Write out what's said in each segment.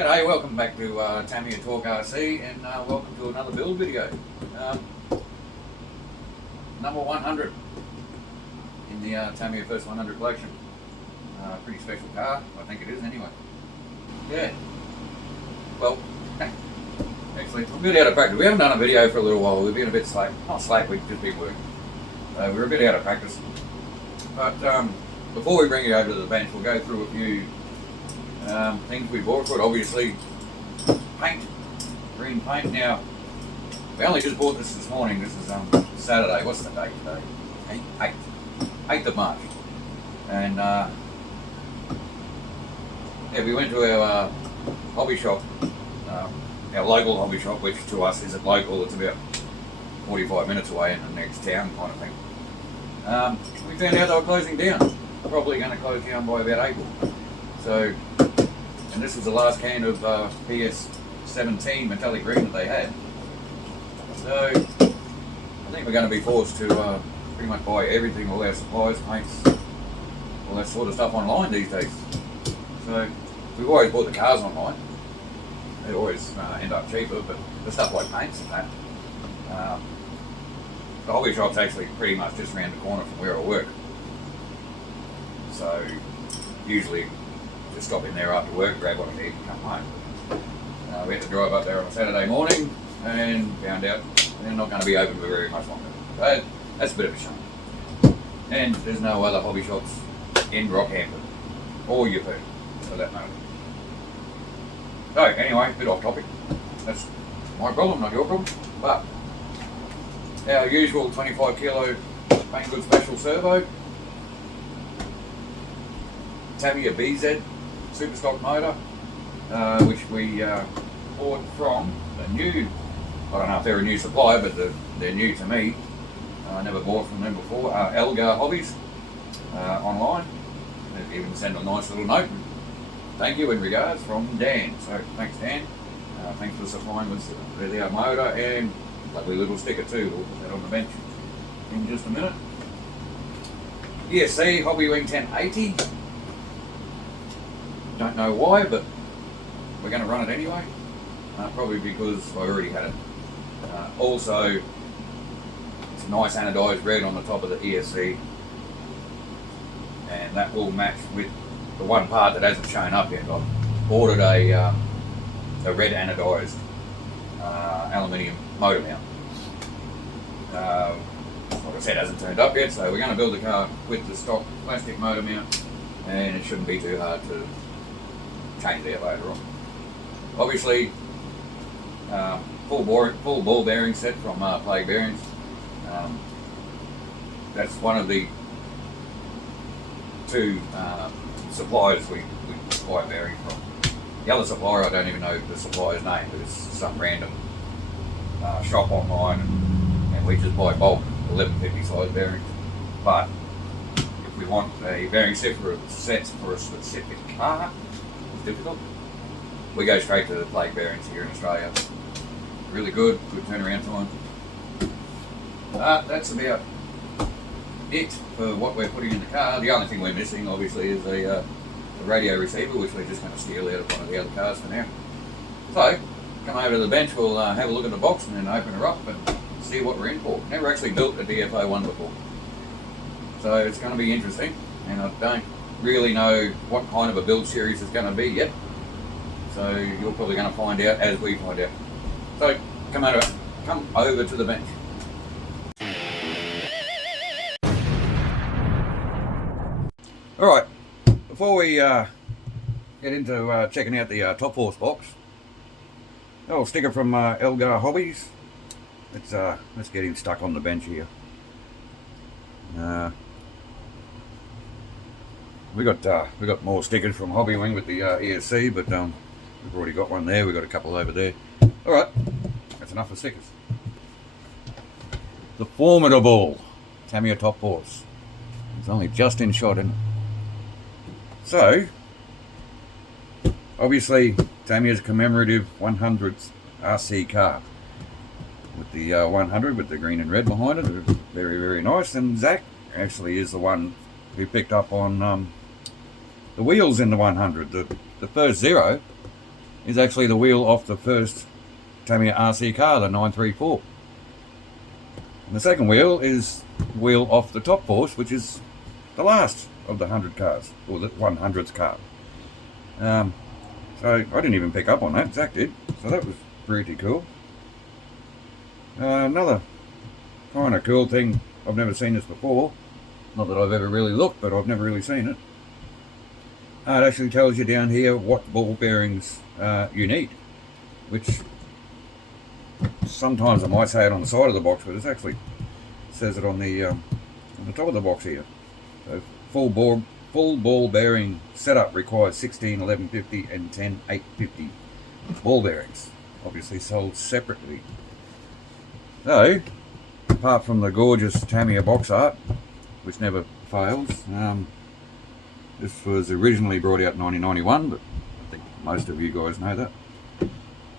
G'day, welcome back to Tamiya Talk RC and welcome to another build video. Number 100 in the Tamiya First 100 collection. Pretty special car, I think it is anyway. Yeah. Well, actually, I'm a bit out of practice. We haven't done a video for a little while. We've been a bit slack. Not slack, we've just been working. We're a bit out of practice. But before we bring it over to the bench, we'll go through a few things we bought for it. Obviously, paint, green paint. Now, we only just bought this morning. This is Saturday. What's the date today? 8th of March. And yeah, we went to our hobby shop, our local hobby shop, which to us isn't local. It's about 45 minutes away in the next town kind of thing. We found out they were closing down. Probably going to close down by about April. So, and this was the last can of PS17 metallic green that they had. So, I think we're going to be forced to pretty much buy everything, all our supplies, paints, all that sort of stuff online these days. So, we've always bought the cars online. They always end up cheaper, but the stuff like paints and that. The hobby shop's actually pretty much just around the corner from where I work. So, usually just stop in there after work, grab what I need and come home. We had to drive up there on a Saturday morning and found out they're not going to be open for very much longer. So that's a bit of a shame. And there's no other hobby shops in Rockhampton or Ypoo for that matter. So anyway, a bit off topic. That's my problem, not your problem. But our usual 25 kilo Banggood Special Servo, Tamiya BZ super stock motor, which we bought from a new, I don't know if they're a new supplier, but they're new to me. I never bought from them before. Elgar Hobbies online. They even sent a nice little note. Thank you in regards from Dan. So thanks Dan. Thanks for supplying with the motor and lovely little sticker too. We'll put that on the bench in just a minute. ESC Hobby Wing 1080. Don't know why, but we're going to run it anyway. Probably because I already had it. Also, it's a nice anodized red on the top of the ESC, and that will match with the one part that hasn't shown up yet. I've ordered a red anodized aluminium motor mount. Like I said, hasn't turned up yet, so we're going to build the car with the stock plastic motor mount, and it shouldn't be too hard to change that later on. Obviously, full ball bearing set from Plague Bearings. That's one of the two suppliers we buy bearing from. The other supplier, I don't even know the supplier's name, but it's some random shop online, and we just buy bulk 1150 size bearings. But if we want a bearing set for a specific car, difficult. We go straight to the Plague Bearings here in Australia. Really good turnaround time. That's about it for what we're putting in the car. The only thing we're missing, obviously, is a radio receiver, which we're just going to steal out of one of the other cars for now. So, come over to the bench, we'll have a look at the box and then open her up and see what we're in for. Never actually built a DFO one before. So it's going to be interesting, and I don't really know what kind of a build series is going to be yet, so you're probably going to find out as we find out. So come over to the bench. Alright, before we get into checking out the Top Force box, a little sticker from Elgar Hobbies. Let's get him stuck on the bench here. We got more stickers from Hobby Wing with the ESC, but we've already got one there. We've got a couple over there. All right, that's enough for stickers. The formidable Tamiya Top Force. It's only just in shot, isn't it? So, obviously, Tamiya's commemorative 100th RC car with the 100 with the green and red behind it. Very, very nice. And Zach actually is the one who picked up on the wheels in the 100. The first zero is actually the wheel off the first Tamiya RC car, the 934. And the second wheel is wheel off the top force, which is the last of the 100 cars, or the 100th car. So I didn't even pick up on that, Zach did, so that was pretty cool. Another kind of cool thing, I've never seen this before, not that I've ever really looked, but I've never really seen it. It actually tells you down here what ball bearings you need, which sometimes I might say it on the side of the box, but it actually says it on the top of the box here. So full ball bearing setup requires 16 1150 and 10 850 ball bearings, obviously sold separately. So apart from the gorgeous Tamiya box art, which never fails, this was originally brought out in 1991, but I think most of you guys know that.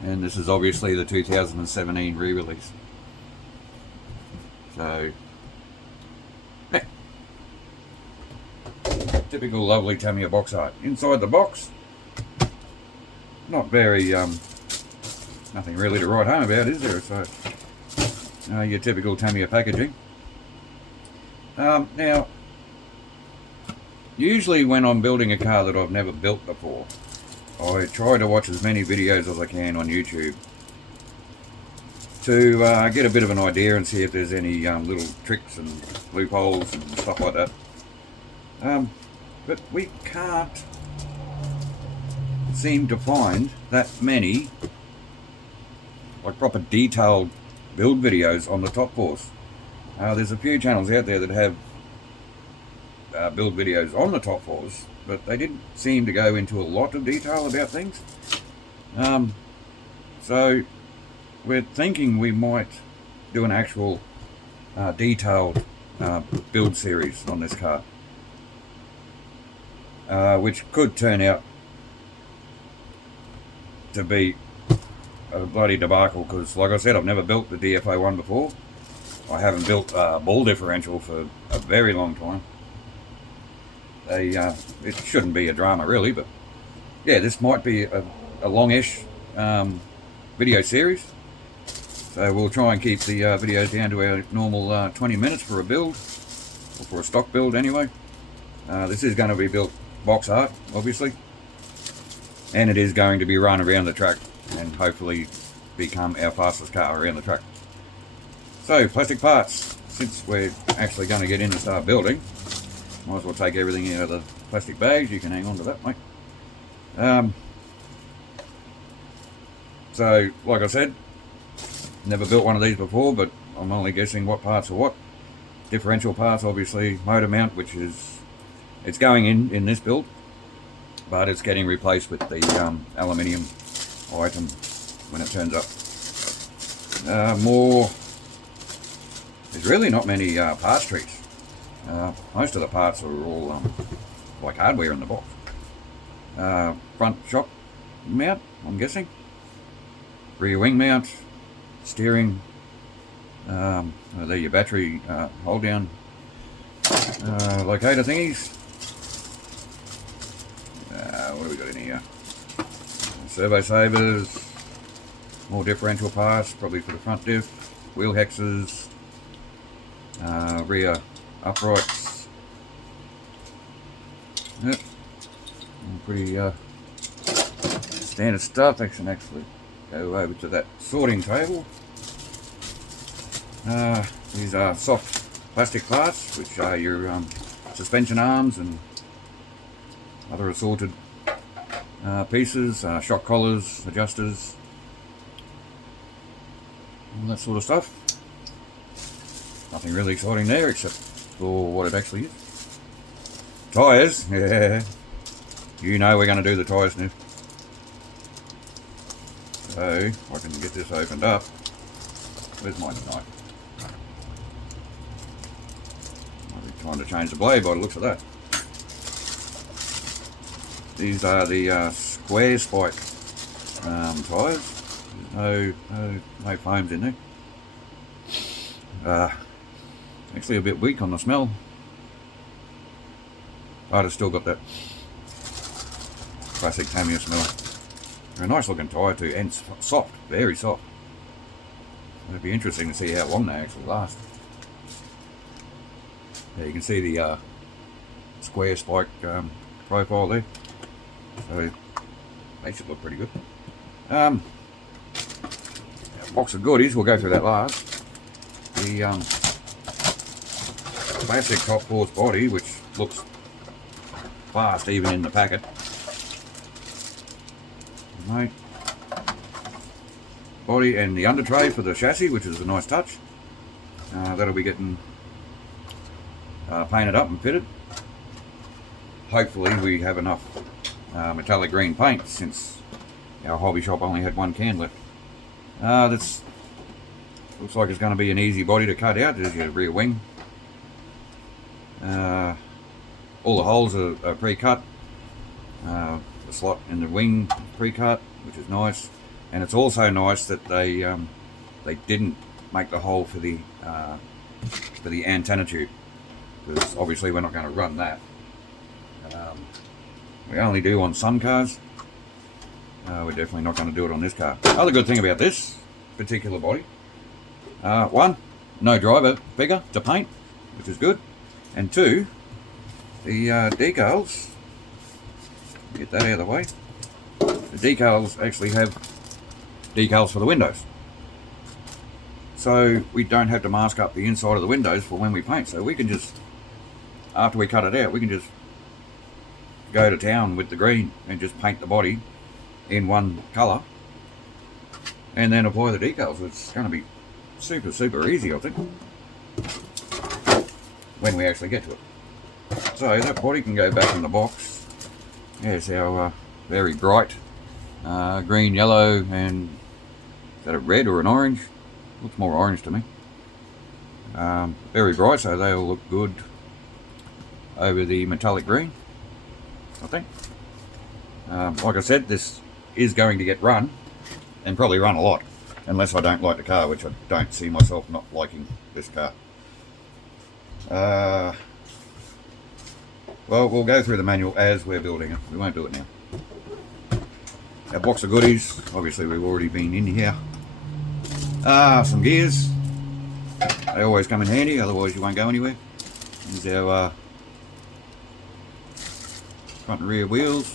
And this is obviously the 2017 re-release. So, yeah. Typical lovely Tamiya box art. Inside the box, not very, nothing really to write home about, is there? So, your typical Tamiya packaging. Now, usually when I'm building a car that I've never built before, I try to watch as many videos as I can on YouTube to get a bit of an idea and see if there's any little tricks and loopholes and stuff like that. But we can't seem to find that many like proper detailed build videos on the top force. There's a few channels out there that have build videos on the top force, but they didn't seem to go into a lot of detail about things. So we're thinking we might do an actual detailed build series on this car, which could turn out to be a bloody debacle, because like I said, I've never built the DFO one before. I haven't built a ball differential for a very long time. It shouldn't be a drama really, but yeah, this might be a longish video series. So we'll try and keep the videos down to our normal 20 minutes for a build, or for a stock build anyway. This is going to be built box art, obviously, and it is going to be run around the track and hopefully become our fastest car around the track. So plastic parts, since we're actually going to get in and start building, might as well take everything out of the plastic bags. You can hang on to that, mate. So, like I said, never built one of these before, but I'm only guessing what parts are what. Differential parts, obviously, motor mount, which is, it's going in this build, but it's getting replaced with the aluminium item when it turns up. There's really not many parts trees. Most of the parts are all like hardware in the box. Front shock mount, I'm guessing. Rear wing mount, steering. There your battery hold down locator thingies. What do we got in here? Servo savers, more differential parts, probably for the front diff. Wheel hexes, rear uprights. Yep, pretty standard stuff. I can actually go over to that sorting table. These are soft plastic parts, which are your suspension arms and other assorted pieces, shock collars, adjusters, all that sort of stuff. Nothing really exciting there except for what it actually is. Tyres, yeah. You know we're going to do the tyres now. So, if I can get this opened up. Where's my knife? I'll be trying to change the blade by the looks of that. These are the square spike tyres. No foams in there. Actually a bit weak on the smell. But it's still got that classic Tamiya smell. A nice looking tyre too, and soft, very soft. It'd be interesting to see how long they actually last. Yeah, you can see the square spike profile there, so they should look pretty good. Box of goodies, we'll go through that last. The classic top force body, which looks fast even in the packet. Right. Body and the under tray for the chassis, which is a nice touch. That'll be getting painted up and fitted. Hopefully we have enough metallic green paint, since our hobby shop only had one can left. That's looks like it's going to be an easy body to cut out. There's your rear wing. All the holes are pre-cut. The slot in the wing is pre-cut, which is nice. And it's also nice that they didn't make the hole for the antenna tube, because obviously we're not going to run that. We only do on some cars. We're definitely not going to do it on this car. Other good thing about this particular body, one, no driver figure to paint, which is good, and two, the decals, get that out of the way, the decals actually have decals for the windows, so we don't have to mask up the inside of the windows for when we paint. So we can just, after we cut it out, we can just go to town with the green and just paint the body in one colour and then apply the decals. It's going to be super easy, I think, when we actually get to it. So that body can go back in the box. There's our very bright green, yellow, and is that a red or an orange? Looks more orange to me. Very bright, so they'll look good over the metallic green, I think. Like I said, this is going to get run, and probably run a lot, unless I don't like the car, which I don't see myself not liking this car. Well, we'll go through the manual as we're building it. We won't do it now. Our box of goodies, obviously we've already been in here. Some gears. They always come in handy, otherwise you won't go anywhere. Here's our front and rear wheels.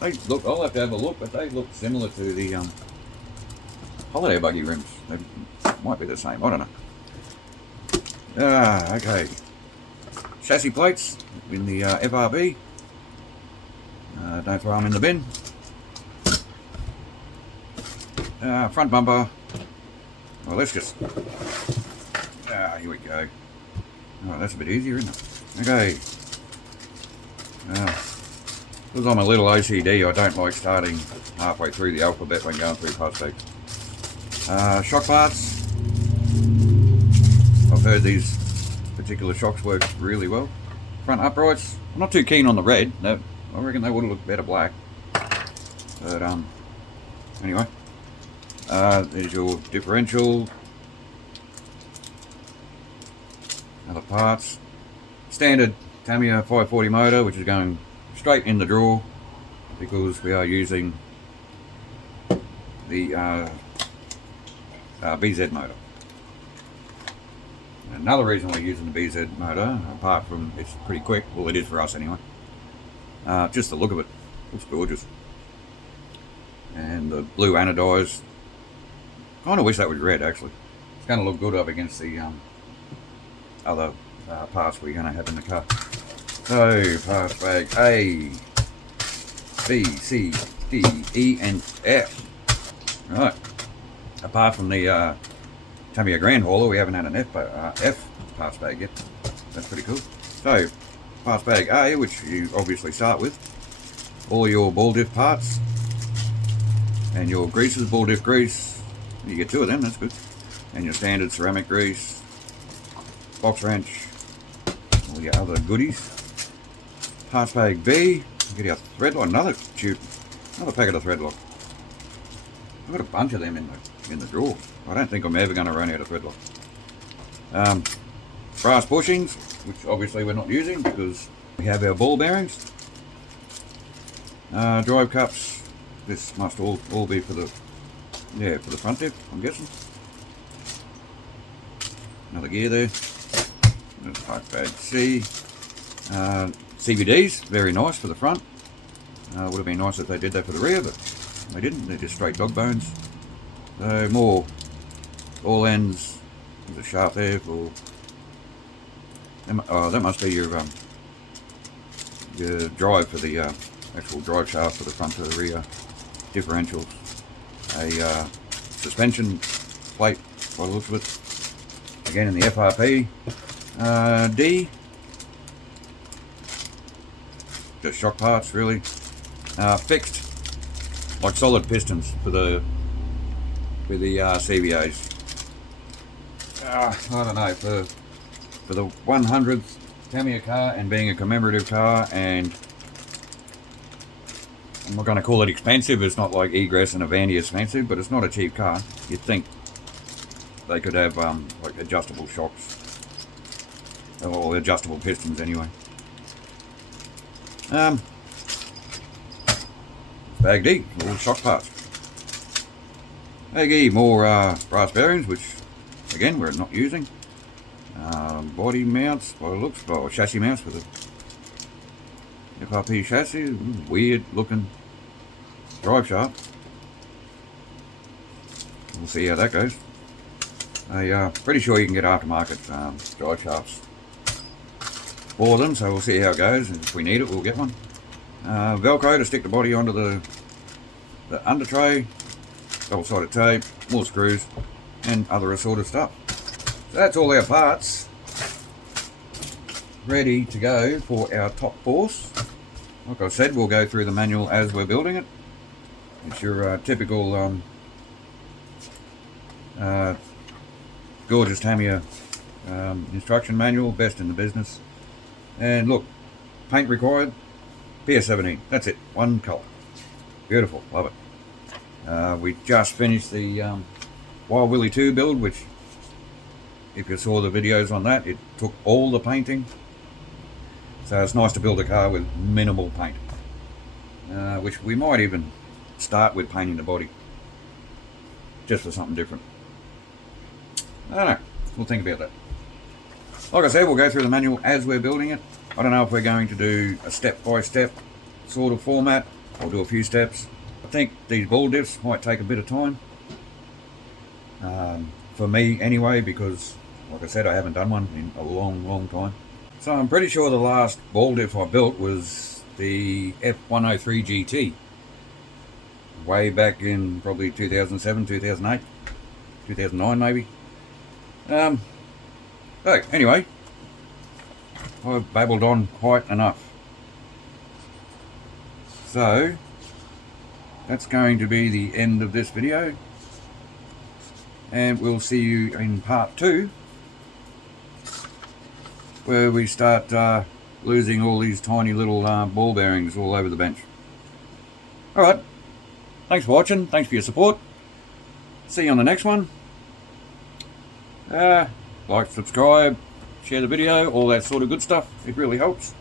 They look, I'll have to have a look, but they look similar to the holiday buggy rims. They might be the same, I don't know. Okay. Chassis plates in the FRB. Don't throw them in the bin. Front bumper. Well, let's just... here we go. Oh, that's a bit easier, isn't it? Okay. Because I'm a little OCD, I don't like starting halfway through the alphabet when going through parts tags. Shock parts. I've heard these particular shocks work really well. Front uprights. I'm not too keen on the red. No, I reckon they would look better black. But anyway. There's your differential. Other parts. Standard Tamiya 540 motor, which is going straight in the drawer because we are using the BZ motor. Another reason we're using the BZ motor, apart from it's pretty quick, well it is for us anyway, just the look of it, looks gorgeous. And the blue anodized, I kind of wish that was red actually. It's going to look good up against the other parts we're going to have in the car. So, parts bag A, B, C, D, E, and F. Right. Apart from the Tamiya Grand Hauler, we haven't had an F parts bag yet. That's pretty cool. So, parts bag A, which you obviously start with, all your ball diff parts, and your greases, ball diff grease. You get two of them, that's good. And your standard ceramic grease, box wrench, all your other goodies. Parts bag B, get our thread lock, another packet of thread lock. I've got a bunch of them in the drawer. I don't think I'm ever going to run out of thread lock. Brass bushings, which obviously we're not using because we have our ball bearings. Drive cups, this must all be for the front diff, I'm guessing. Another gear there. There's Park Badge C. CVDs, very nice for the front. Would have been nice if they did that for the rear, but they didn't. They're just straight dog bones. So more all ends. There's a shaft there for. Oh, that must be your drive for the actual drive shaft for the front to the rear differentials. A suspension plate by the looks of it. Again in the FRP. D. Just shock parts really. Fixed, like solid pistons for the CVAs. I don't know, for the 100th Tamiya car and being a commemorative car, and I'm not going to call it expensive. It's not like Egress and Avanti expensive, but it's not a cheap car. You'd think they could have like adjustable shocks, or adjustable pistons anyway. Bag D, all shock parts. Bag E, more brass bearings, which again we're not using. Body mounts, by the looks, or chassis mounts for the FRP chassis. Weird looking drive shaft. We'll see how that goes. Pretty sure you can get aftermarket drive shafts for them, so we'll see how it goes, and if we need it we'll get one. Velcro to stick the body onto the under tray, double-sided tape, more screws, and other assorted stuff. So that's all our parts ready to go for our top force. Like I said, we'll go through the manual as we're building it. It's your typical gorgeous Tamiya instruction manual, best in the business. And look, paint required, PS17, that's it, one colour. Beautiful, love it. We just finished the Wild Willie 2 build, which, if you saw the videos on that, it took all the painting. So it's nice to build a car with minimal paint. Which we might even start with painting the body, just for something different. I don't know, we'll think about that. Like I said, we'll go through the manual as we're building it. I don't know if we're going to do a step-by-step sort of format. I'll do a few steps. I think these ball diffs might take a bit of time. For me anyway, because like I said, I haven't done one in a long time. So I'm pretty sure the last ball diff I built was the F103 GT. Way back in probably 2007, 2008, 2009 maybe. So anyway, I've babbled on quite enough. So that's going to be the end of this video, and we'll see you in part 2, where we start losing all these tiny little ball bearings all over the bench. Alright, thanks for watching, thanks for your support. See you on the next one. Like, subscribe, share the video, all that sort of good stuff. It really helps.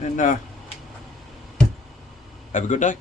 And have a good day.